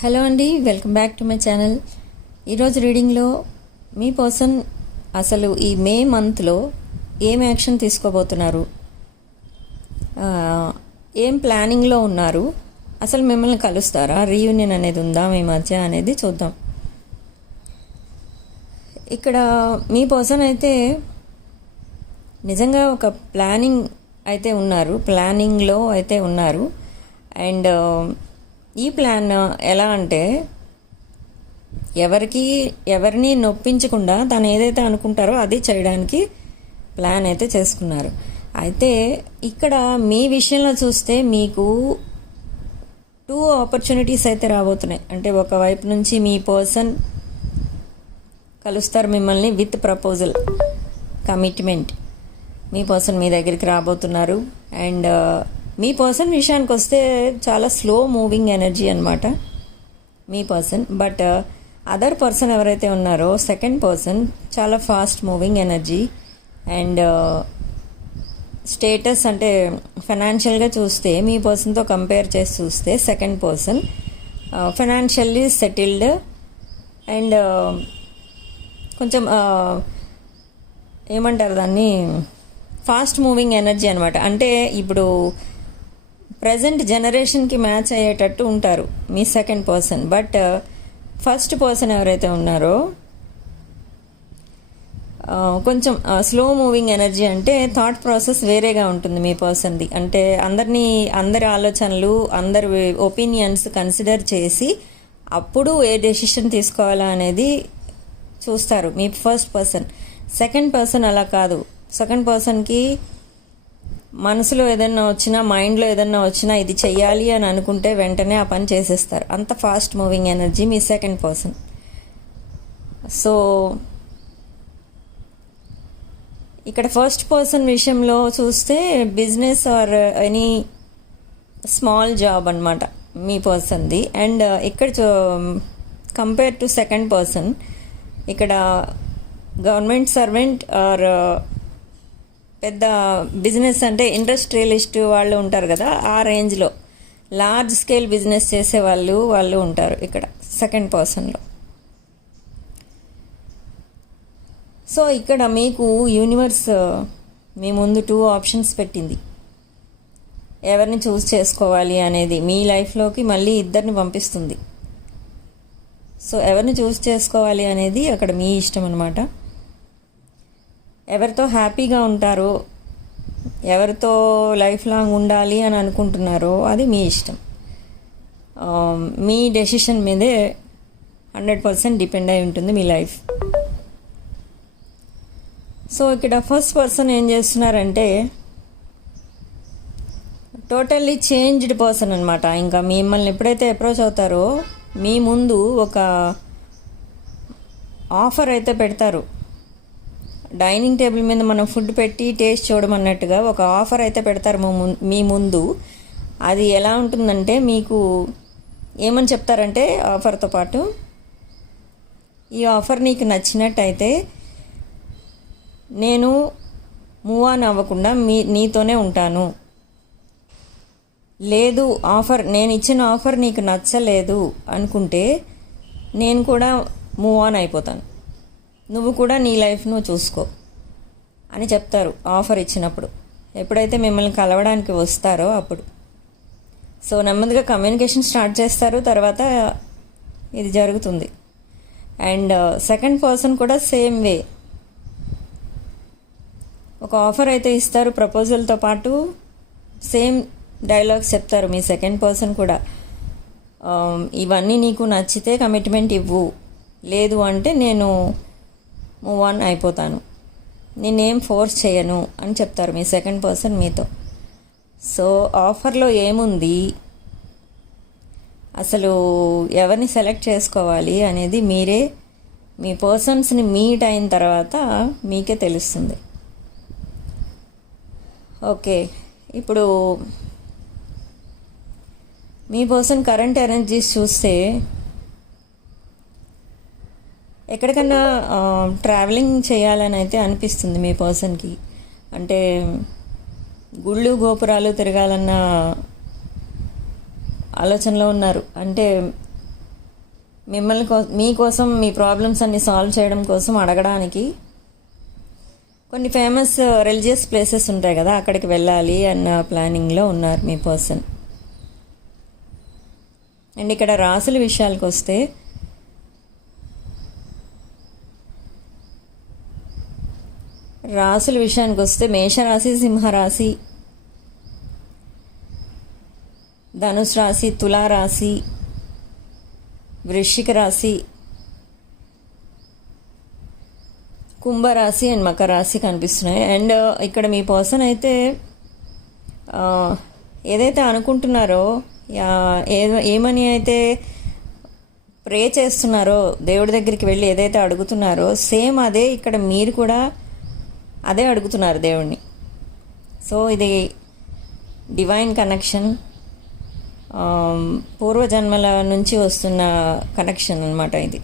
Hello అండి, welcome back to my channel. ఈరోజు రీడింగ్లో మీ person అసలు ఈ మే మంత్లో ఏం యాక్షన్ తీసుకోబోతున్నారు, ఏం ప్లానింగ్లో ఉన్నారు, అసలు మిమ్మల్ని కలుస్తారా, రీయూనియన్ అనేది ఉందా మీ మధ్య అనేది చూద్దాం. ఇక్కడ మీ పర్సన్ అయితే నిజంగా ఒక ప్లానింగ్లో అయితే ఉన్నారు. అండ్ ఈ ప్లాన్ ఎలా అంటే ఎవరిని నొప్పించకుండా తను ఏదైతే అనుకుంటారో అది చేయడానికి ప్లాన్ అయితే చేసుకున్నారు. అయితే ఇక్కడ మీ విషయంలో చూస్తే మీకు 2 ఆపర్చునిటీస్ అయితే రాబోతున్నాయి. అంటే ఒకవైపు నుంచి మీ పర్సన్ కలుస్తారు మిమ్మల్ని విత్ ప్రపోజల్, కమిట్మెంట్. మీ పర్సన్ మీ దగ్గరికి రాబోతున్నారు. అండ్ మీ పర్సన్ విషయానికి వస్తే చాలా స్లో మూవింగ్ ఎనర్జీ అనమాట మీ పర్సన్. బట్ అదర్ పర్సన్ ఎవరైతే ఉన్నారో సెకండ్ పర్సన్ చాలా fast moving energy. And status అంటే ఫైనాన్షియల్గా చూస్తే మీ పర్సన్తో కంపేర్ చేసి చూస్తే second person financially settled and కొంచెం ఏమంటారు దాన్ని, ఫాస్ట్ మూవింగ్ ఎనర్జీ అనమాట. అంటే ఇప్పుడు ప్రజెంట్ జనరేషన్కి మ్యాచ్ అయ్యేటట్టు ఉంటారు మీ second person. But first person ఎవరైతే ఉన్నారో కొంచెం స్లో మూవింగ్ ఎనర్జీ. అంటే థాట్ ప్రాసెస్ వేరేగా ఉంటుంది మీ పర్సన్ది. అంటే అందరి ఆలోచనలు, అందరి ఒపీనియన్స్ కన్సిడర్ చేసి అప్పుడు ఏ డెసిషన్ తీసుకోవాలా అనేది చూస్తారు మీ ఫస్ట్ పర్సన్. సెకండ్ పర్సన్ అలా కాదు. సెకండ్ పర్సన్కి మనసులో ఏదన్నా వచ్చినా, మైండ్లో ఏదన్నా వచ్చినా ఇది చెయ్యాలి అని అనుకుంటే వెంటనే ఆ పని చేసేస్తారు. అంత ఫాస్ట్ మూవింగ్ ఎనర్జీ మీ సెకండ్ పర్సన్. సో ఇక్కడ ఫస్ట్ పర్సన్ విషయంలో చూస్తే business or any small job అనమాట మీ పర్సన్ది. అండ్ ఇక్కడ కంపేర్ టు సెకండ్ పర్సన్, ఇక్కడ గవర్నమెంట్ సర్వెంట్ ఆర్ పెద్ద బిజినెస్ అంటే ఇండస్ట్రియలిస్ట్ వాళ్ళు ఉంటారు కదా, ఆ రేంజ్లో లార్జ్ స్కేల్ బిజినెస్ చేసే వాళ్ళు ఉంటారు ఇక్కడ సెకండ్ పర్సన్లో. సో ఇక్కడ మీకు యూనివర్స్ మీ ముందు 2 ఆప్షన్స్ పెట్టింది. ఎవరిని చూస్ చేసుకోవాలి అనేది మీ లైఫ్లోకి మళ్ళీ ఇద్దరిని పంపిస్తుంది. సో ఎవరిని చూస్ చేసుకోవాలి అనేది అక్కడ మీ ఇష్టం అనమాట. ఎవరితో హ్యాపీగా ఉంటారో, ఎవరితో లైఫ్ లాంగ్ ఉండాలి అని అనుకుంటున్నారో అది మీ ఇష్టం. మీ డెసిషన్ మీదే 100% డిపెండ్ అయి ఉంటుంది మీ లైఫ్. సో ఇక్కడ ఫస్ట్ పర్సన్ ఏం చేస్తున్నారంటే టోటల్లీ చేంజ్డ్ పర్సన్ అనమాట. ఇంకా మిమ్మల్ని ఎప్పుడైతే అప్రోచ్ అవుతారో మీ ముందు ఒక ఆఫర్ అయితే పెడతారు. డైనింగ్ టేబుల్ మీద మనం ఫుడ్ పెట్టి టేస్ట్ చూడడం అన్నట్టుగా ఒక ఆఫర్ అయితే పెడతారు మీ ముందు. అది ఎలా ఉంటుందంటే మీకు ఏమని చెప్తారంటే ఆఫర్తో పాటు, ఈ ఆఫర్ నీకు నచ్చినట్టయితే నేను మూవ్ ఆన్ అవ్వకుండా నీతోనే ఉంటాను. లేదు, నేను ఇచ్చిన ఆఫర్ నీకు నచ్చలేదు అనుకుంటే నేను కూడా మూవ్ ఆన్ అయిపోతాను, నువ్వు కూడా నీ లైఫ్ నువ్వు చూసుకో అని చెప్తారు ఆఫర్ ఇచ్చినప్పుడు. ఎప్పుడైతే మిమ్మల్ని కలవడానికి వస్తారో అప్పుడు. సో నెమ్మదిగా కమ్యూనికేషన్ స్టార్ట్ చేస్తారు, తర్వాత ఇది జరుగుతుంది. అండ్ సెకండ్ పర్సన్ కూడా సేమ్ వే ఒక ఆఫర్ అయితే ఇస్తారు ప్రపోజల్తో పాటు. సేమ్ డైలాగ్స్ చెప్తారు మీ సెకండ్ పర్సన్ కూడా. ఇవన్నీ నీకు నచ్చితే కమిట్మెంట్ ఇవ్వు, లేదు అంటే నేను మూవ్ ఆన్ అయిపోతాను, నేనేం ఫోర్స్ చేయను అని చెప్తారు మీ సెకండ్ పర్సన్ మీతో. సో ఆఫర్లో ఏముంది, అసలు ఎవరిని సెలెక్ట్ చేసుకోవాలి అనేది మీరే మీ పర్సన్స్ని మీట్ అయిన తర్వాత మీకే తెలుస్తుంది. ఓకే, ఇప్పుడు మీ పర్సన్ కరెంట్ ఎనర్జీస్ చూస్తే ఎక్కడికన్నా ట్రావెలింగ్ చేయాలని అయితే అనిపిస్తుంది మీ పర్సన్కి. అంటే గుళ్ళు గోపురాలు తిరగాలన్న ఆలోచనలో ఉన్నారు. అంటే మీకోసం మీ ప్రాబ్లమ్స్ అన్ని సాల్వ్ చేయడం కోసం అడగడానికి కొన్ని ఫేమస్ రిలీజియస్ ప్లేసెస్ ఉంటాయి కదా, అక్కడికి వెళ్ళాలి అన్న ప్లానింగ్లో ఉన్నారు మీ పర్సన్. అండ్ ఇక్కడ రాసుల విషయాలకు వస్తే మేషరాశి, సింహరాశి, ధనుసు రాశి, తులారాశి, వృశ్చిక రాశి, కుంభరాశి అండ్ మకర రాశి కనిపిస్తున్నాయి. అండ్ ఇక్కడ మీ పర్సన్ అయితే ఏదైతే అనుకుంటున్నారో, ఏమని అయితే ప్రే చేస్తున్నారో, దేవుడి దగ్గరికి వెళ్ళి ఏదైతే అడుగుతున్నారో సేమ్ అదే ఇక్కడ మీరు కూడా అదే అడుగుతున్నారు దేవుణ్ణి. సో ఇది డివైన్ కనెక్షన్, పూర్వజన్మల నుంచి వస్తున్న కనెక్షన్ అన్నమాట ఇది.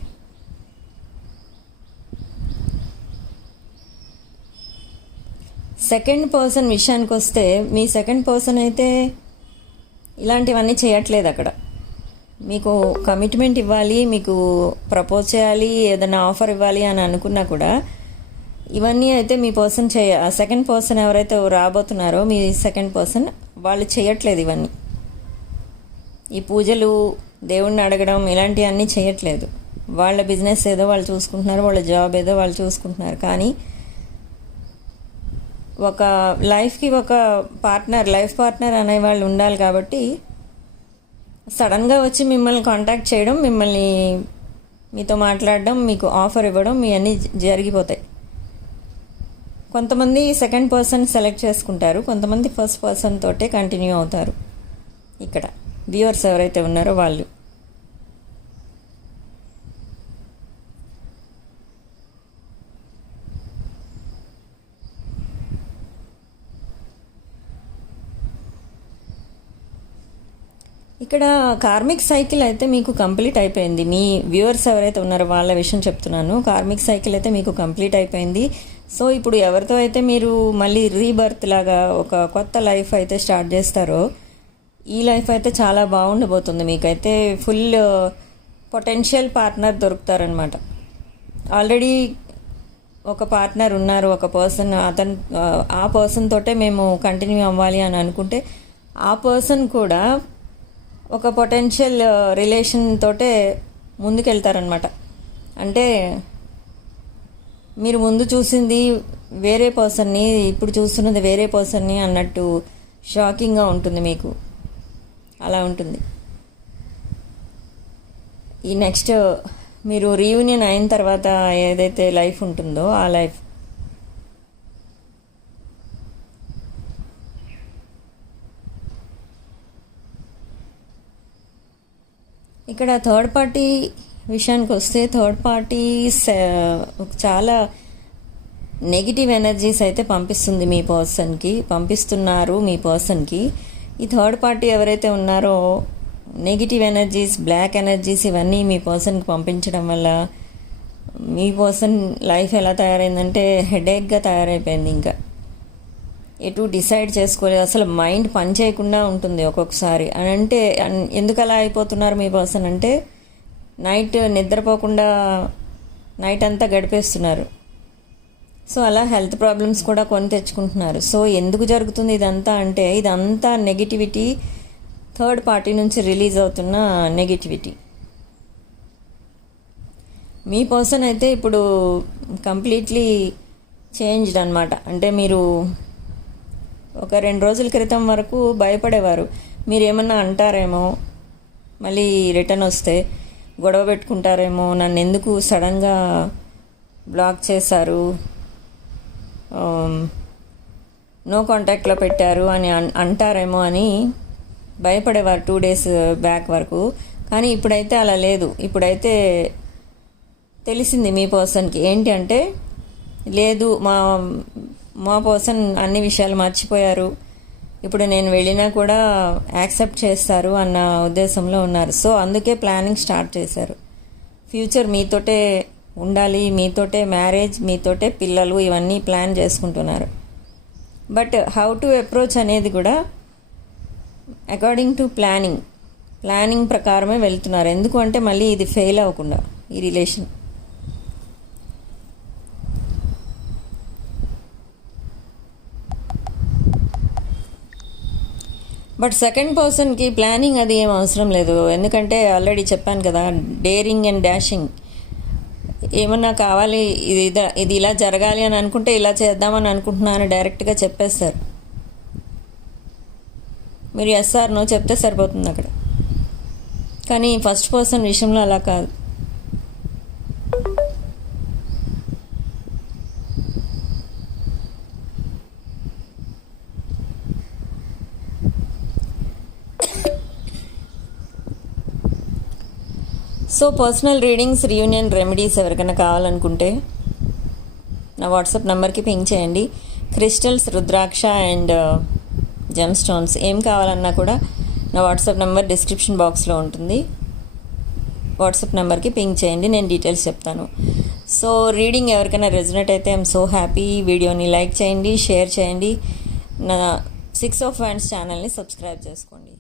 సెకండ్ పర్సన్ విషయానికి వస్తే మీ సెకండ్ పర్సన్ అయితే ఇలాంటివన్నీ చేయట్లేదు. అక్కడ మీకు కమిట్మెంట్ ఇవ్వాలి, మీకు ప్రపోజ్ చేయాలి, ఏదైనా ఆఫర్ ఇవ్వాలి అని అనుకున్నా కూడా ఇవన్నీ అయితే మీ పర్సన్ సెకండ్ పర్సన్ ఎవరైతే రాబోతున్నారో మీ సెకండ్ పర్సన్ వాళ్ళు చేయట్లేదు. ఇవన్నీ ఈ పూజలు, దేవుణ్ణి అడగడం ఇలాంటివన్నీ చేయట్లేదు. వాళ్ళ బిజినెస్ ఏదో వాళ్ళు చూసుకుంటున్నారు, వాళ్ళ జాబ్ ఏదో వాళ్ళు చూసుకుంటున్నారు. కానీ ఒక లైఫ్కి ఒక లైఫ్ పార్ట్నర్ అనేవాళ్ళు ఉండాలి. కాబట్టి సడన్గా వచ్చి మిమ్మల్ని కాంటాక్ట్ చేయడం, మీతో మాట్లాడడం, మీకు ఆఫర్ ఇవ్వడం ఇవన్నీ జరిగిపోతాయి. కొంతమంది సెకండ్ పర్సన్ సెలెక్ట్ చేసుకుంటారు, కొంతమంది ఫస్ట్ పర్సన్ తోటే కంటిన్యూ అవుతారు. ఇక్కడ వ్యూవర్స్ ఎవరైతే ఉన్నారో వాళ్ళు. ఇక్కడ కార్మిక్ సైకిల్ అయితే మీకు కంప్లీట్ అయిపోయింది. మీ వ్యూవర్స్ ఎవరైతే ఉన్నారో వాళ్ళ విషయం చెప్తున్నాను. కార్మిక్ సైకిల్ అయితే మీకు కంప్లీట్ అయిపోయింది. సో ఇప్పుడు ఎవరితో అయితే మీరు మళ్ళీ రీబర్త్ లాగా ఒక కొత్త లైఫ్ అయితే స్టార్ట్ చేస్తారో ఈ లైఫ్ అయితే చాలా బాగుండబోతుంది. మీకైతే ఫుల్ పొటెన్షియల్ పార్ట్నర్ దొరుకుతారనమాట. ఆల్రెడీ ఒక పార్ట్నర్ ఉన్నారు, ఒక పర్సన్, ఆ పర్సన్ తోటే మేము కంటిన్యూ అవ్వాలి అని అనుకుంటే ఆ పర్సన్ కూడా ఒక పొటెన్షియల్ రిలేషన్ తోటే ముందుకెళ్తారనమాట. అంటే మీరు ముందు చూసింది వేరే పర్సన్ని, ఇప్పుడు చూస్తున్నది వేరే పర్సన్ని అన్నట్టు షాకింగ్గా ఉంటుంది మీకు. అలా ఉంటుంది. ఈ నెక్స్ట్ మీరు రీయూనియన్ అయిన తర్వాత ఏదైతే లైఫ్ ఉంటుందో ఆ లైఫ్. ఇక్కడ థర్డ్ పార్టీ విషయానికి వస్తే థర్డ్ పార్టీ చాలా నెగిటివ్ ఎనర్జీస్ అయితే పంపిస్తుంది మీ పర్సన్కి, పంపిస్తున్నారు మీ పర్సన్కి. ఈ థర్డ్ పార్టీ ఎవరైతే ఉన్నారో నెగిటివ్ ఎనర్జీస్, బ్లాక్ ఎనర్జీస్ ఇవన్నీ మీ పర్సన్కి పంపించడం వల్ల మీ పర్సన్ లైఫ్ ఎలా తయారైందంటే హెడేక్గా తయారైపోయింది. ఇంకా ఎటు డిసైడ్ చేసుకోలేదు, అసలు మైండ్ పని చేయకుండా ఉంటుంది ఒక్కొక్కసారి. అని అంటే ఎందుకు అలా అయిపోతున్నారు మీ పర్సన్ అంటే నైట్ నిద్రపోకుండా నైట్ అంతా గడిపేస్తున్నారు. సో అలా హెల్త్ ప్రాబ్లమ్స్ కూడా కొని తెచ్చుకుంటున్నారు. సో ఎందుకు జరుగుతుంది ఇదంతా అంటే ఇదంతా నెగిటివిటీ, థర్డ్ పార్టీ నుంచి రిలీజ్ అవుతున్న నెగిటివిటీ. మీ పర్సన్ అయితే ఇప్పుడు కంప్లీట్లీ చేంజ్డ్ అనమాట. అంటే మీరు ఒక 2 రోజుల క్రితం వరకు భయపడేవారు, మీరేమన్నా అంటారేమో, మళ్ళీ రిటర్న్ వస్తే గొడవ పెట్టుకుంటారేమో, నన్ను ఎందుకు సడన్గా బ్లాక్ చేశారు, నో కాంటాక్ట్లో పెట్టారు అని అంటారేమో అని భయపడేవారు 2 days బ్యాక్ వరకు. కానీ ఇప్పుడైతే అలా లేదు. ఇప్పుడైతే తెలిసింది మీ పర్సన్కి ఏంటి అంటే లేదు, మా పర్సన్ అన్ని విషయాలు మర్చిపోయారు, ఇప్పుడు నేను వెళ్ళినా కూడా యాక్సెప్ట్ చేస్తారు అన్న ఉద్దేశంలో ఉన్నారు. సో అందుకే ప్లానింగ్ స్టార్ట్ చేశారు. ఫ్యూచర్ మీతోటే ఉండాలి, మీతోటే మ్యారేజ్, మీతోటే పిల్లలు, ఇవన్నీ ప్లాన్ చేసుకుంటున్నారు. బట్ హౌ టు అప్రోచ్ అనేది కూడా అకార్డింగ్ టు ప్లానింగ్ ప్లానింగ్ ప్రకారమే వెళ్తున్నారు. ఎందుకు అంటే మళ్ళీ ఇది ఫెయిల్ అవ్వకుండా ఈ రిలేషన్. బట్ సెకండ్ పర్సన్కి ప్లానింగ్ అది ఏం అవసరం లేదు. ఎందుకంటే ఆల్రెడీ చెప్పాను కదా, డేరింగ్ అండ్ డాషింగ్. ఏమన్నా కావాలి, ఇది ఇలా జరగాలి అని అనుకుంటే ఇలా చేద్దామని అనుకుంటున్నాను డైరెక్ట్గా చెప్పేస్తారు. మీరు ఎస్ఆర్ నో చెప్తే సరిపోతుంది అక్కడ. కానీ ఫస్ట్ పర్సన్ విషయంలో అలా కాదు. So personal readings, reunion remedies ఎవరికైనా కావాలనుకుంటే నా వాట్సాప్ నెంబర్కి పింక్ చేయండి. Crystals, rudraksha and gem stones ఏం కావాలన్నా కూడా నా వాట్సాప్ నెంబర్ డిస్క్రిప్షన్ బాక్స్లో ఉంటుంది. వాట్సాప్ నెంబర్కి పింక్ చేయండి, నేను డీటెయిల్స్ చెప్తాను. సో రీడింగ్ ఎవరికైనా రెజొనేట్ అయితే ఐఎమ్ సో హ్యాపీ. వీడియోని లైక్ చేయండి, షేర్ చేయండి. నా 6 of Wands ఛానల్ని సబ్స్క్రైబ్ చేసుకోండి.